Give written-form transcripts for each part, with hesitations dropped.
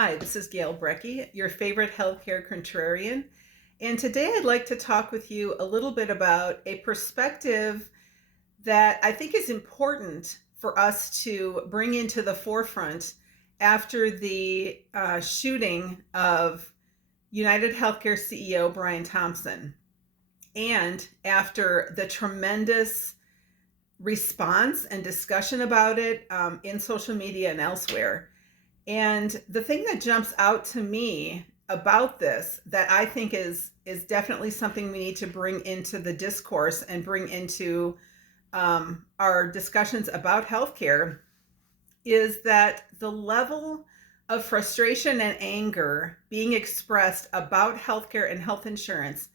Hi, this is Gail Brecky, your favorite healthcare contrarian. And today I'd like to talk with you a little bit about a perspective that I think is important for us to bring into the forefront after the shooting of United Healthcare CEO Brian Thompson, and after the tremendous response and discussion about it in social media and elsewhere. And the thing that jumps out to me about this that I think is definitely something we need to bring into the discourse and bring into our discussions about healthcare is that the level of frustration and anger being expressed about healthcare and health insurance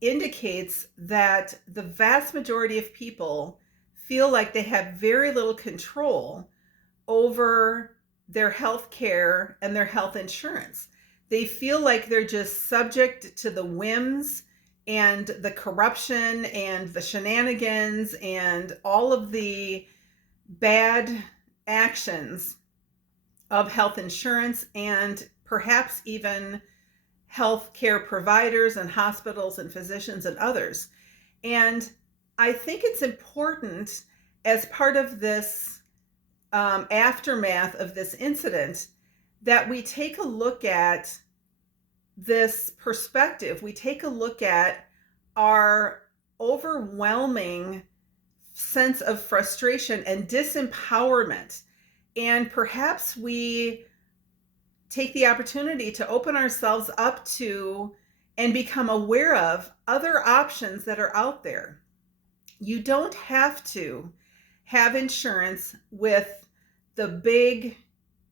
indicates that the vast majority of people feel like they have very little control over their health care and their health insurance. They feel like they're just subject to the whims and the corruption and the shenanigans and all of the bad actions of health insurance and perhaps even health care providers and hospitals and physicians and others. And I think it's important as part of this aftermath of this incident that we take a look at this perspective. We take a look at our overwhelming sense of frustration and disempowerment. And perhaps we take the opportunity to open ourselves up to and become aware of other options that are out there. You don't have to have insurance with the big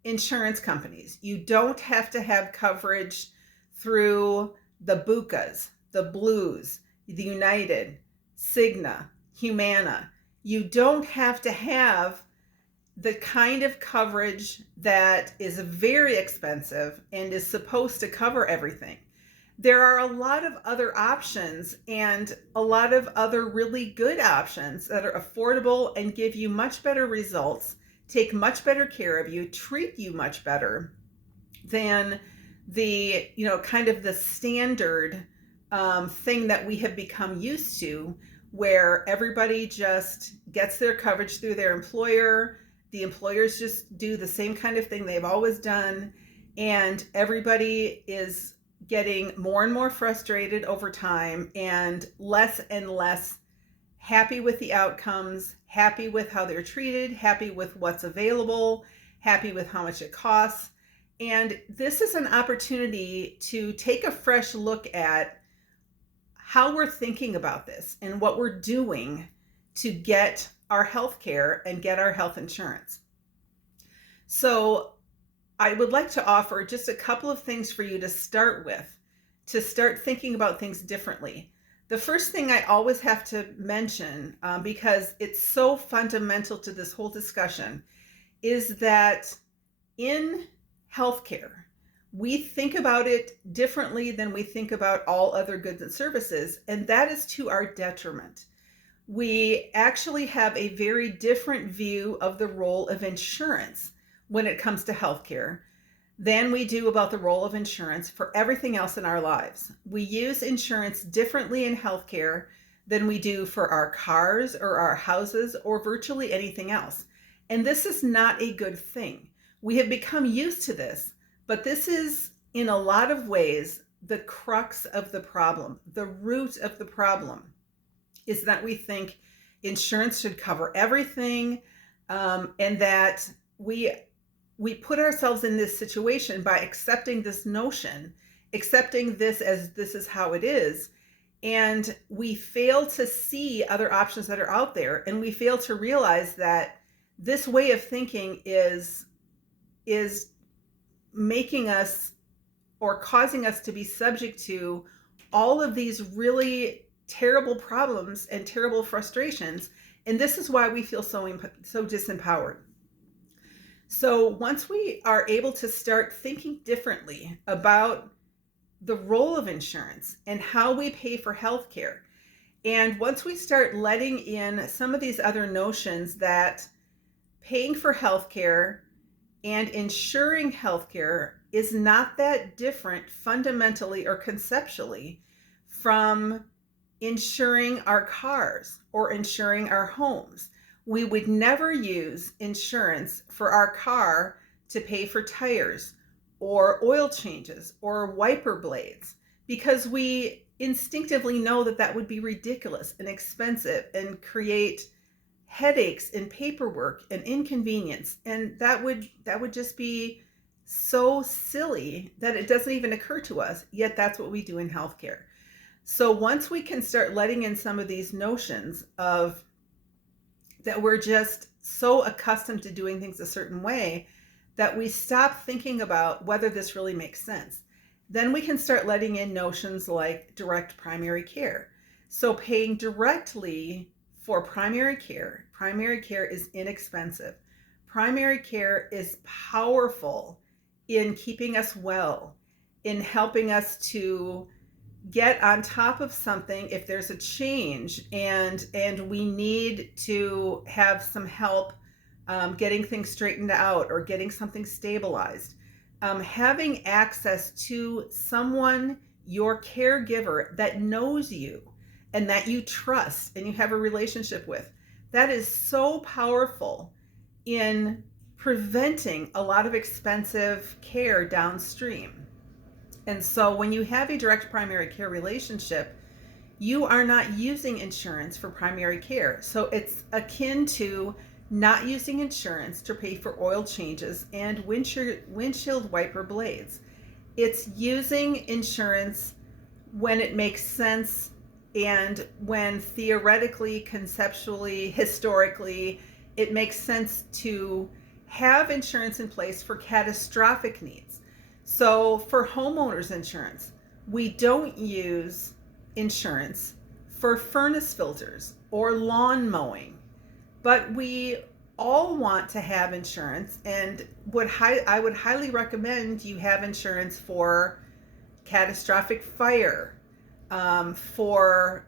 insurance companies. You don't have to have coverage through the Bucas, the Blues, the United, Cigna, Humana. You don't have to have the kind of coverage that is very expensive and is supposed to cover everything. There are a lot of other options and a lot of other really good options that are affordable and give you much better results, take much better care of you, treat you much better than the, kind of the standard thing that we have become used to, where everybody just gets their coverage through their employer. The employers just do the same kind of thing they've always done, and everybody is getting more and more frustrated over time and less happy with the outcomes, happy with how they're treated, happy with what's available, happy with how much it costs. And this is an opportunity to take a fresh look at how we're thinking about this and what we're doing to get our health care and get our health insurance. So I would like to offer just a couple of things for you to start with, to start thinking about things differently. The first thing I always have to mention, because it's so fundamental to this whole discussion, is that in healthcare, we think about it differently than we think about all other goods and services, and that is to our detriment. We actually have a very different view of the role of insurance when it comes to healthcare than we do about the role of insurance for everything else in our lives. We use insurance differently in healthcare than we do for our cars or our houses or virtually anything else. And this is not a good thing. We have become used to this, but this is in a lot of ways the crux of the problem. The root of the problem is that we think insurance should cover everything, and that we put ourselves in this situation by accepting this notion, accepting this as this is how it is, and we fail to see other options that are out there, and we fail to realize that this way of thinking is making us or causing us to be subject to all of these really terrible problems and terrible frustrations, and this is why we feel so disempowered. So once we are able to start thinking differently about the role of insurance and how we pay for healthcare, and once we start letting in some of these other notions that paying for healthcare And insuring healthcare is not that different fundamentally or conceptually from insuring our cars or insuring our homes. We would never use insurance for our car to pay for tires or oil changes or wiper blades because we instinctively know that that would be ridiculous and expensive and create headaches and paperwork and inconvenience, and that would just be so silly that it doesn't even occur to us, yet that's what we do in healthcare. So once we can start letting in some of these notions of that we're just so accustomed to doing things a certain way that we stop thinking about whether this really makes sense, then we can start letting in notions like direct primary care. So paying directly for primary care. Primary care is inexpensive. Primary care is powerful in keeping us well, in helping us to get on top of something if there's a change and we need to have some help getting things straightened out or getting something stabilized. Having access to someone, your caregiver, that knows you and that you trust and you have a relationship with, that is so powerful in preventing a lot of expensive care downstream. And so when you have a direct primary care relationship, you are not using insurance for primary care. So it's akin to not using insurance to pay for oil changes and windshield wiper blades. It's using insurance when it makes sense and when theoretically, conceptually, historically, it makes sense to have insurance in place for catastrophic needs. So for homeowners insurance, we don't use insurance for furnace filters or lawn mowing, but we all want to have insurance, and I would highly recommend you have insurance for catastrophic fire, for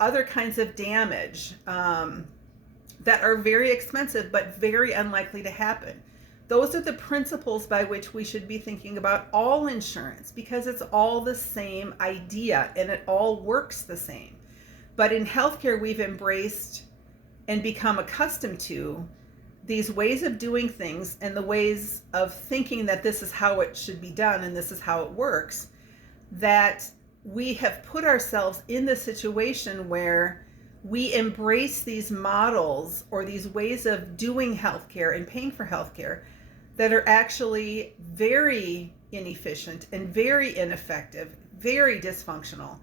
other kinds of damage that are very expensive but very unlikely to happen. Those are the principles by which we should be thinking about all insurance, because it's all the same idea and it all works the same. But in healthcare, we've embraced and become accustomed to these ways of doing things and the ways of thinking that this is how it should be done and this is how it works, that we have put ourselves in the situation where we embrace these models or these ways of doing healthcare and paying for healthcare that are actually very inefficient and very ineffective, very dysfunctional.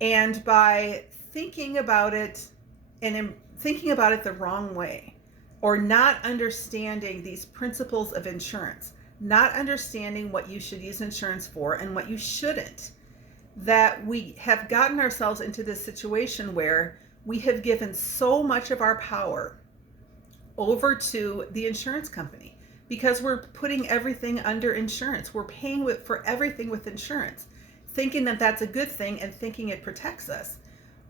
And by thinking about it the wrong way, or not understanding these principles of insurance, not understanding what you should use insurance for and what you shouldn't, that we have gotten ourselves into this situation where we have given so much of our power over to the insurance company because we're putting everything under insurance. We're paying for everything with insurance, thinking that that's a good thing and thinking it protects us,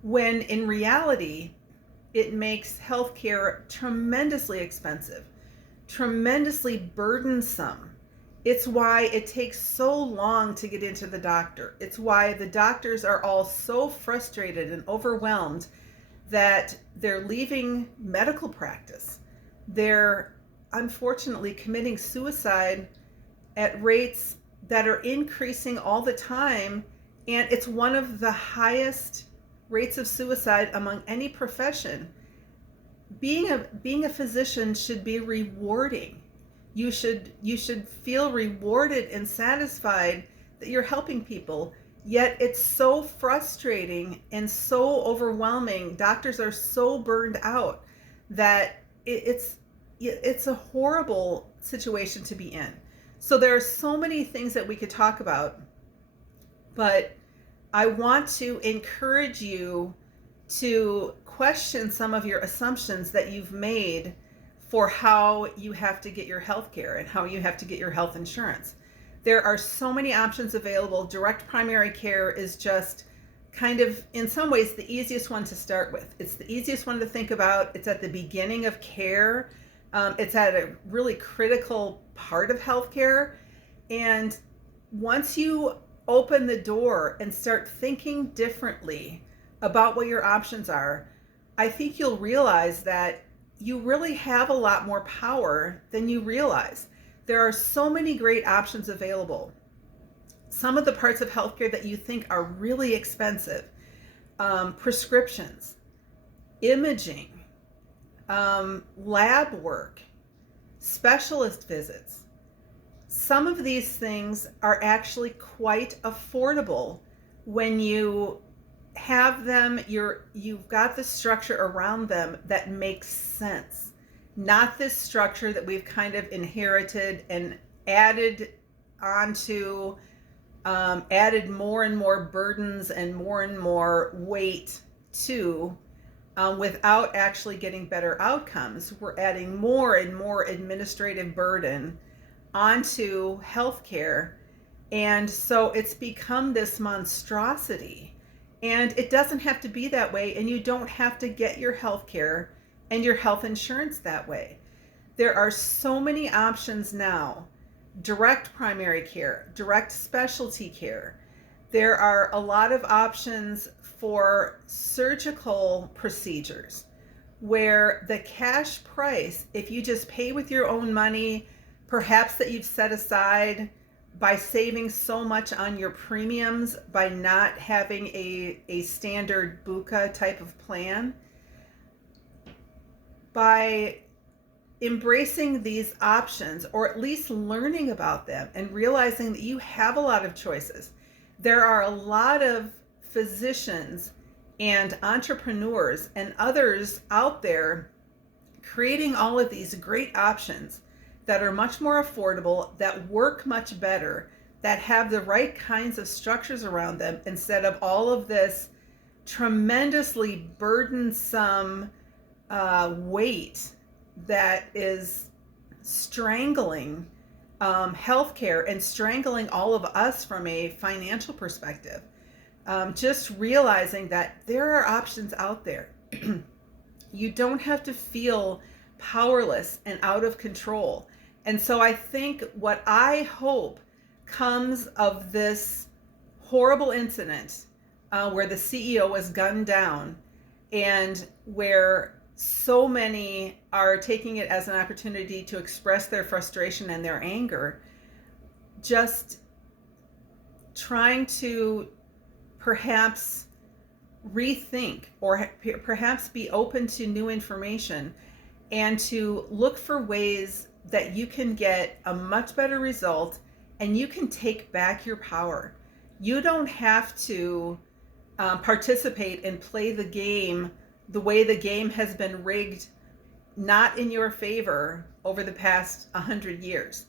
when in reality, it makes healthcare tremendously expensive, tremendously burdensome. It's why it takes so long to get into the doctor. It's why the doctors are all so frustrated and overwhelmed that they're leaving medical practice. They're unfortunately committing suicide at rates that are increasing all the time, and it's one of the highest rates of suicide among any profession. Being a physician should be rewarding. You should feel rewarded and satisfied that you're helping people. Yet it's so frustrating and so overwhelming. Doctors are so burned out that it's a horrible situation to be in. So there are so many things that we could talk about, but I want to encourage you to question some of your assumptions that you've made for how you have to get your health care and how you have to get your health insurance. There are so many options available. Direct primary care is just kind of, in some ways, the easiest one to start with. It's the easiest one to think about. It's at the beginning of care. It's at a really critical part of healthcare. And once you open the door and start thinking differently about what your options are, I think you'll realize that you really have a lot more power than you realize. There are so many great options available. Some of the parts of healthcare that you think are really expensive, prescriptions, imaging, lab work, specialist visits. Some of these things are actually quite affordable when you have them, you've got the structure around them that makes sense. Not this structure that we've kind of inherited and added onto, added more and more burdens and more weight to, without actually getting better outcomes. We're adding more and more administrative burden onto healthcare. And so it's become this monstrosity. And it doesn't have to be that way, and you don't have to get your healthcare and your health insurance that way. There are so many options now: direct primary care, direct specialty care. There are a lot of options for surgical procedures where the cash price, if you just pay with your own money, perhaps that you've set aside by saving so much on your premiums by not having a standard buca type of plan, by embracing these options, or at least learning about them and realizing that you have a lot of choices. There are a lot of physicians and entrepreneurs and others out there creating all of these great options that are much more affordable, that work much better, that have the right kinds of structures around them, instead of all of this tremendously burdensome weight that is strangling healthcare and strangling all of us from a financial perspective. Just realizing that there are options out there. You don't have to feel powerless and out of control. And so I think what I hope comes of this horrible incident, where the CEO was gunned down, and where so many are taking it as an opportunity to express their frustration and their anger, just trying to perhaps rethink, or perhaps be open to new information, and to look for ways that you can get a much better result and you can take back your power. You don't have to participate and play the game the way the game has been rigged, not in your favor, over the past 100 years.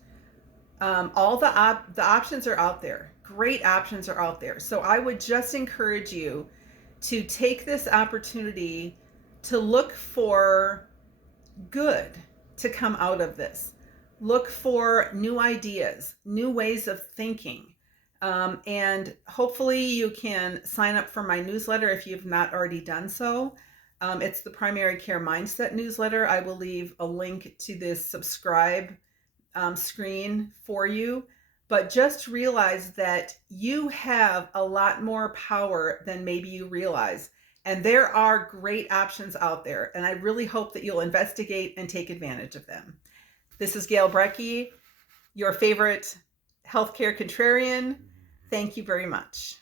All the options are out there. Great options are out there. So I would just encourage you to take this opportunity to look for good to come out of this. Look for new ideas, new ways of thinking. And hopefully you can sign up for my newsletter if you've not already done so. It's the Primary Care Mindset newsletter. I will leave a link to this subscribe screen for you. But just realize that you have a lot more power than maybe you realize. And there are great options out there. And I really hope that you'll investigate and take advantage of them. This is Gail Brecky, your favorite healthcare contrarian. Thank you very much.